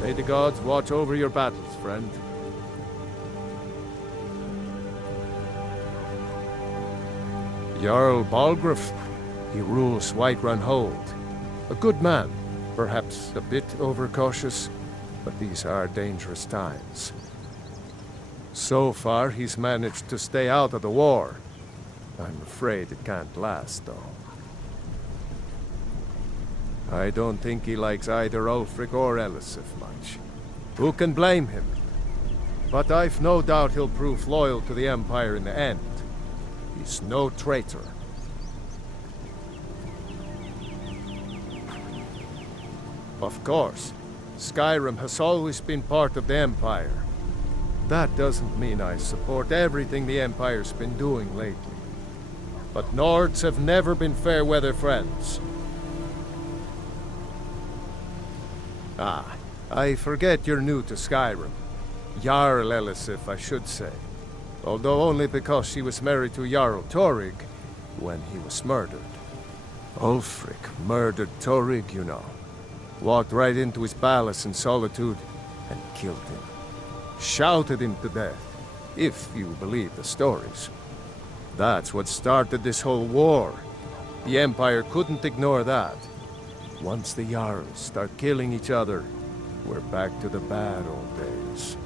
May the gods watch over your battles, friend. Jarl Balgruuf, he rules Whiterun Hold. A good man, perhaps a bit overcautious, but these are dangerous times. So far, he's managed to stay out of the war. I'm afraid it can't last, though. I don't think he likes either Ulfric or Elisif much. Who can blame him? But I've no doubt he'll prove loyal to the Empire in the end. He's no traitor. Of course, Skyrim has always been part of the Empire. That doesn't mean I support everything the Empire's been doing lately. But Nords have never been fair-weather friends. Ah, I forget you're new to Skyrim. Jarl Elisif, I should say. Although only because she was married to Jarl Torrig when he was murdered. Ulfric murdered Torrig, you know. Walked right into his palace in Solitude and killed him. Shouted him to death, if you believe the stories. That's what started this whole war. The Empire couldn't ignore that. Once the Jarls start killing each other, we're back to the bad old days.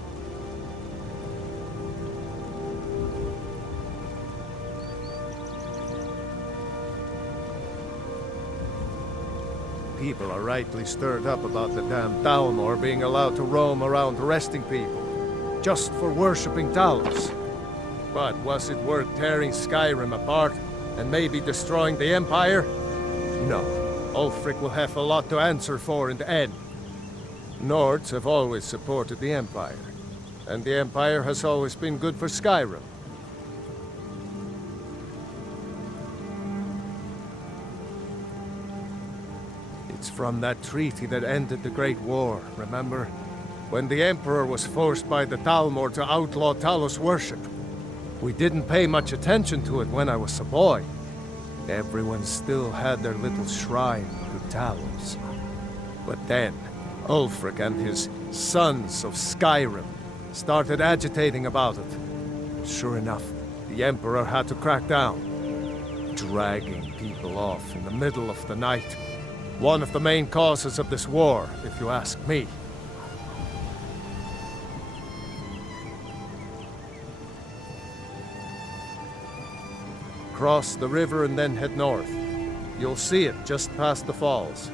People are rightly stirred up about the damn Thalmor being allowed to roam around arresting people, just for worshipping Talos. But was it worth tearing Skyrim apart and maybe destroying the Empire? No. Ulfric will have a lot to answer for in the end. Nords have always supported the Empire, and the Empire has always been good for Skyrim. It's from that treaty that ended the Great War, remember? When the Emperor was forced by the Thalmor to outlaw Talos worship. We didn't pay much attention to it when I was a boy. Everyone still had their little shrine to Talos. But then, Ulfric and his Sons of Skyrim started agitating about it. Sure enough, the Emperor had to crack down. Dragging people off in the middle of the night. One of the main causes of this war, if you ask me. Cross the river and then head north. You'll see it just past the falls.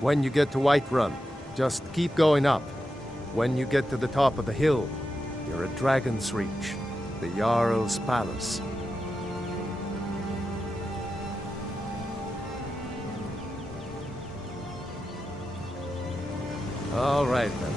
When you get to Whiterun, just keep going up. When you get to the top of the hill, you're at Dragon's Reach, the Jarl's palace. All right then.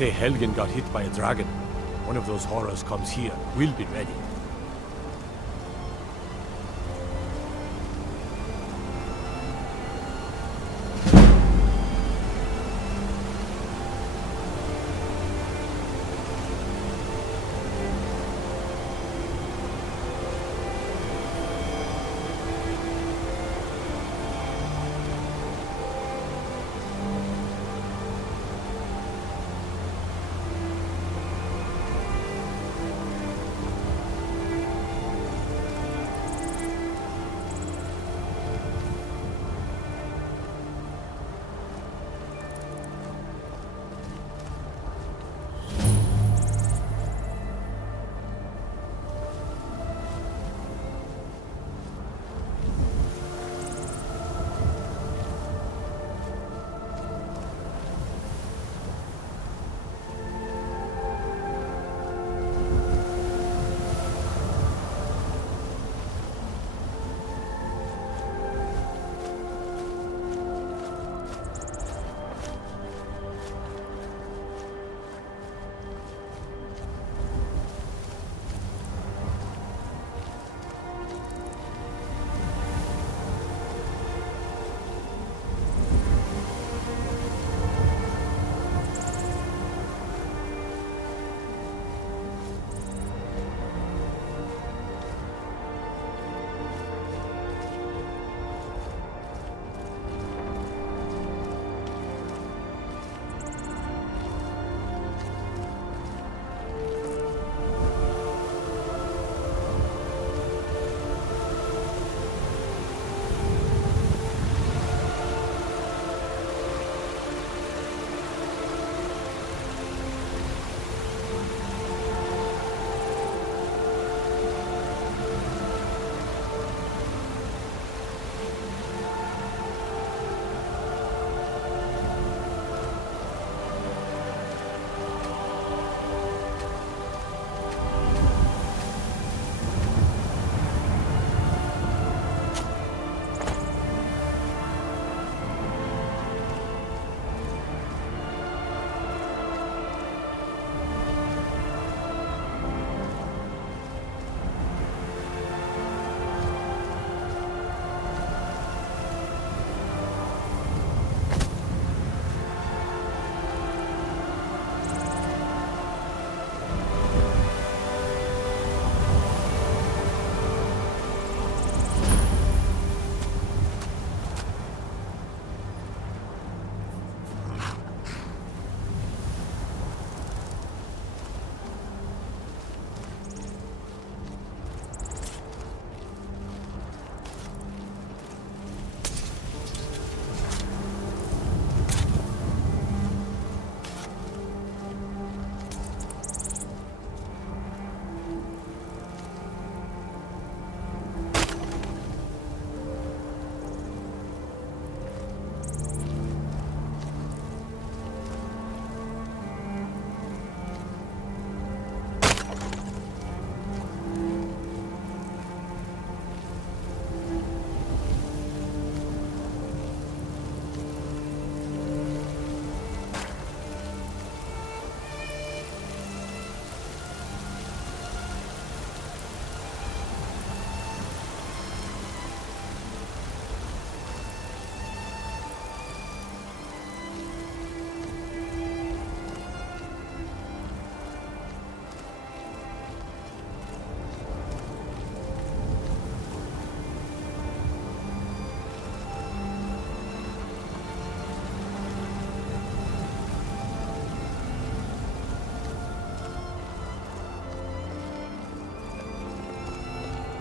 say Helgen got hit by a dragon. One of those horrors comes here. We'll be ready.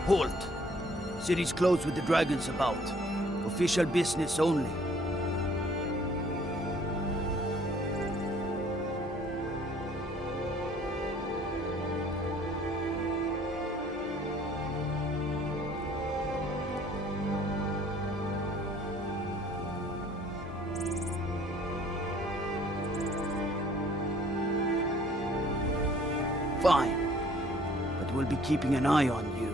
Halt! City's closed with the dragons about. Official business only. Fine. But we'll be keeping an eye on you.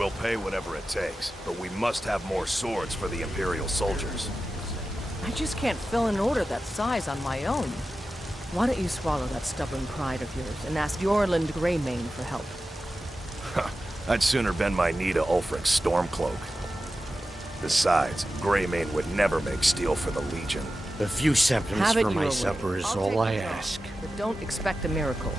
We'll pay whatever it takes, but we must have more swords for the Imperial soldiers. I just can't fill an order that size on my own. Why don't you swallow that stubborn pride of yours and ask Yorland Greymane for help? I'd sooner bend my knee to Ulfric's Stormcloak. Besides, Greymane would never make steel for the Legion. A few seconds Have it for your my way. supper is I'll all take I it off, ask. But don't expect a miracle.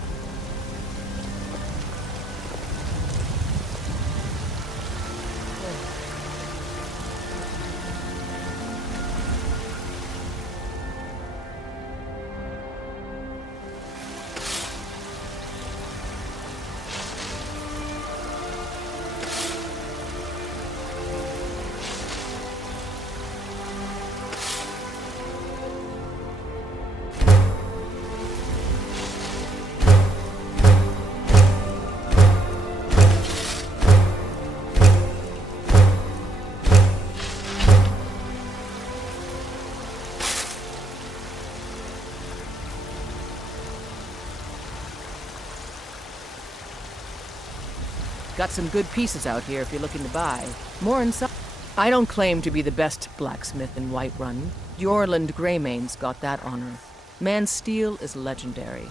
Got some good pieces out here if you're looking to buy. More inside. I don't claim to be the best blacksmith in Whiterun. Yorland Greymane's got that honor. Man's steel is legendary.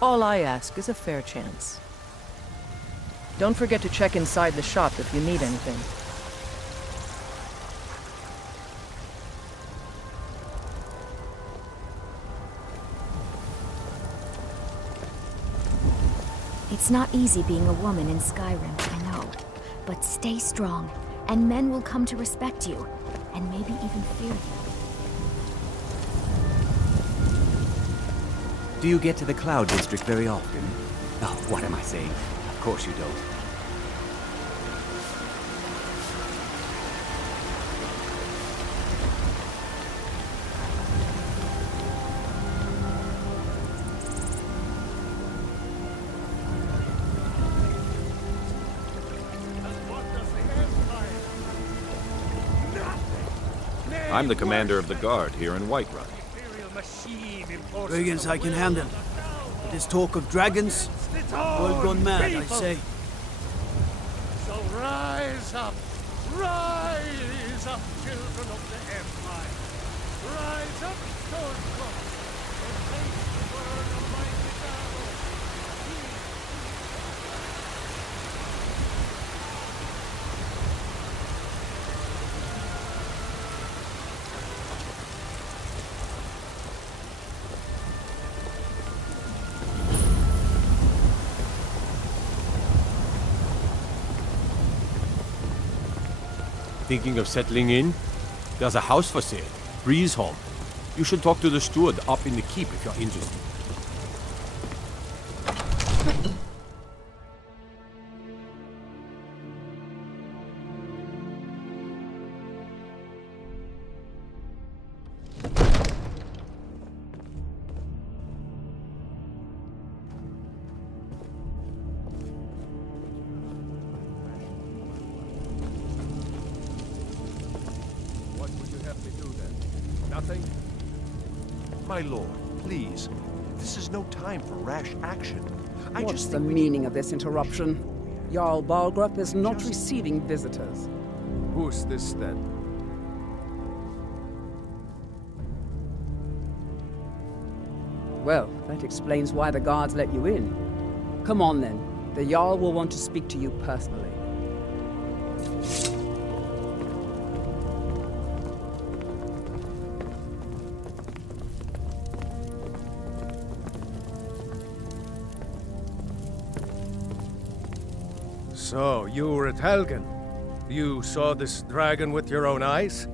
All I ask is a fair chance. Don't forget to check inside the shop if you need anything. It's not easy being a woman in Skyrim, I know. But stay strong, and men will come to respect you, and maybe even fear you. Do you get to the Cloud District very often? Oh, what am I saying? Of course you don't. I'm the commander of the guard here in Whiterun. Brigands I can handle. But this talk of dragons, all gone mad, I say. So rise up, children of the Empire. Rise up, Stormcloak, and face the word of mighty Jarl. Thinking of settling in? There's a house for sale, Breezeholm. You should talk to the steward up in the keep if you're interested. Nothing? My lord, please. This is no time for rash action. What's the meaning of this interruption? Jarl Balgruuf is not receiving visitors. Who's this then? Well, that explains why the guards let you in. Come on then. The Jarl will want to speak to you personally. So, you were at Helgen. You saw this dragon with your own eyes?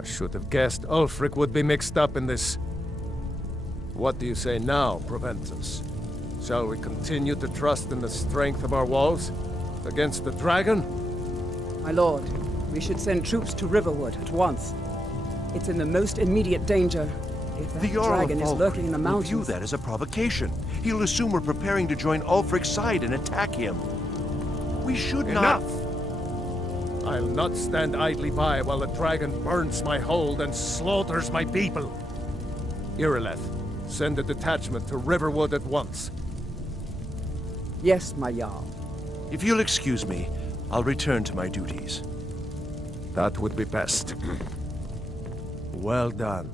I should have guessed Ulfric would be mixed up in this. What do you say now, Proventus? Shall we continue to trust in the strength of our walls? Against the dragon? My lord, we should send troops to Riverwood at once. It's in the most immediate danger. If that dragon is lurking in the mountains... will view that as a provocation. He'll assume we're preparing to join Ulfric's side and attack him. We should not... Enough! I'll not stand idly by while the dragon burns my hold and slaughters my people. Irileth, send a detachment to Riverwood at once. Yes, my Jarl. If you'll excuse me, I'll return to my duties. That would be best. Well done.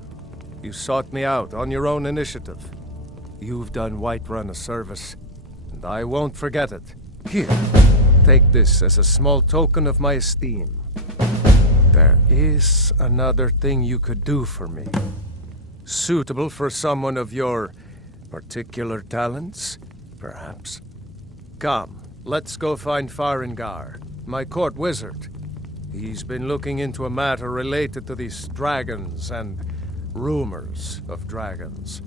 You sought me out on your own initiative. You've done Whiterun a service, and I won't forget it. Here, take this as a small token of my esteem. There is another thing you could do for me. Suitable for someone of your particular talents, perhaps. Come, let's go find Farengar, my court wizard. He's been looking into a matter related to these dragons and rumors of dragons.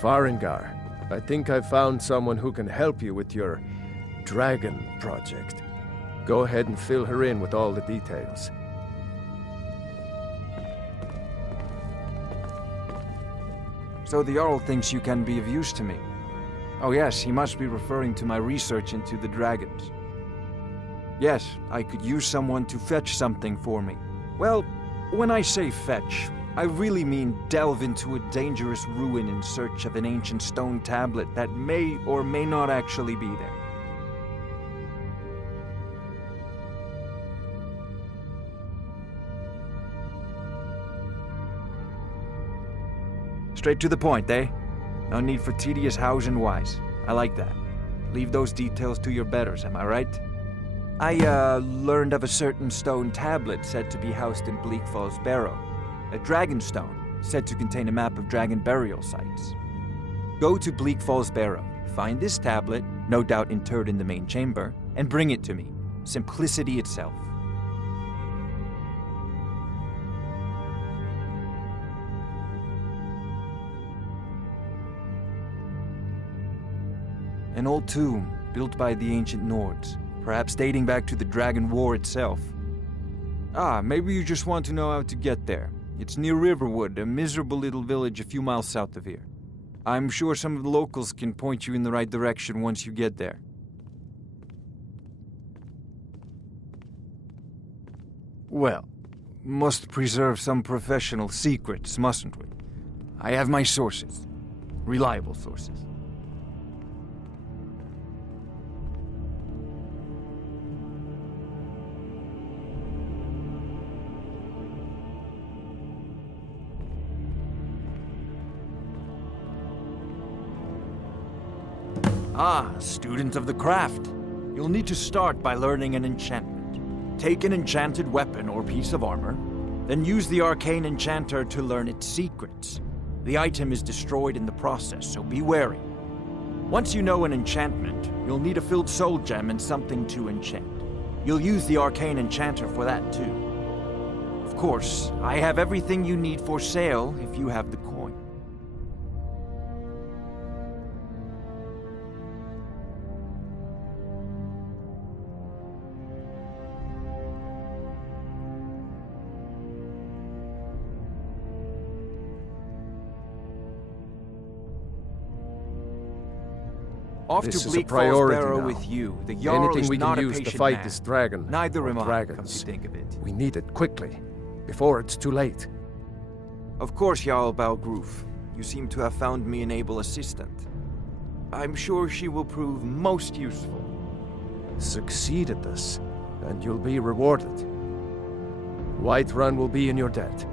Farengar, I think I've found someone who can help you with your dragon project. Go ahead and fill her in with all the details. So the Jarl thinks you can be of use to me. Oh yes, he must be referring to my research into the dragons. Yes, I could use someone to fetch something for me. Well, when I say fetch, I really mean delve into a dangerous ruin in search of an ancient stone tablet that may or may not actually be there. Straight to the point, eh? No need for tedious hows and whys. I like that. Leave those details to your betters, am I right? I, learned of a certain stone tablet said to be housed in Bleak Falls Barrow. A Dragonstone, said to contain a map of dragon burial sites. Go to Bleak Falls Barrow, find this tablet, no doubt interred in the main chamber, and bring it to me. Simplicity itself. An old tomb, built by the ancient Nords, perhaps dating back to the Dragon War itself. Ah, maybe you just want to know how to get there. It's near Riverwood, a miserable little village a few miles south of here. I'm sure some of the locals can point you in the right direction once you get there. Well, must preserve some professional secrets, mustn't we? I have my sources. Reliable sources. Ah, student of the craft. You'll need to start by learning an enchantment. Take an enchanted weapon or piece of armor, then use the arcane enchanter to learn its secrets. The item is destroyed in the process, so be wary. Once you know an enchantment, you'll need a filled soul gem and something to enchant. You'll use the arcane enchanter for that too. Of course, I have everything you need for sale if you have the coin. Off this to is Bleak a priority Falls Barrow now. with you. The Jarl Anything is we not can a use to patient fight man. this dragon. Neither or am I, dragons. come to think of it. We need it quickly, before it's too late. Of course, Jarl Balgruuf. You seem to have found me an able assistant. I'm sure she will prove most useful. Succeed at this, and you'll be rewarded. Whiterun will be in your debt.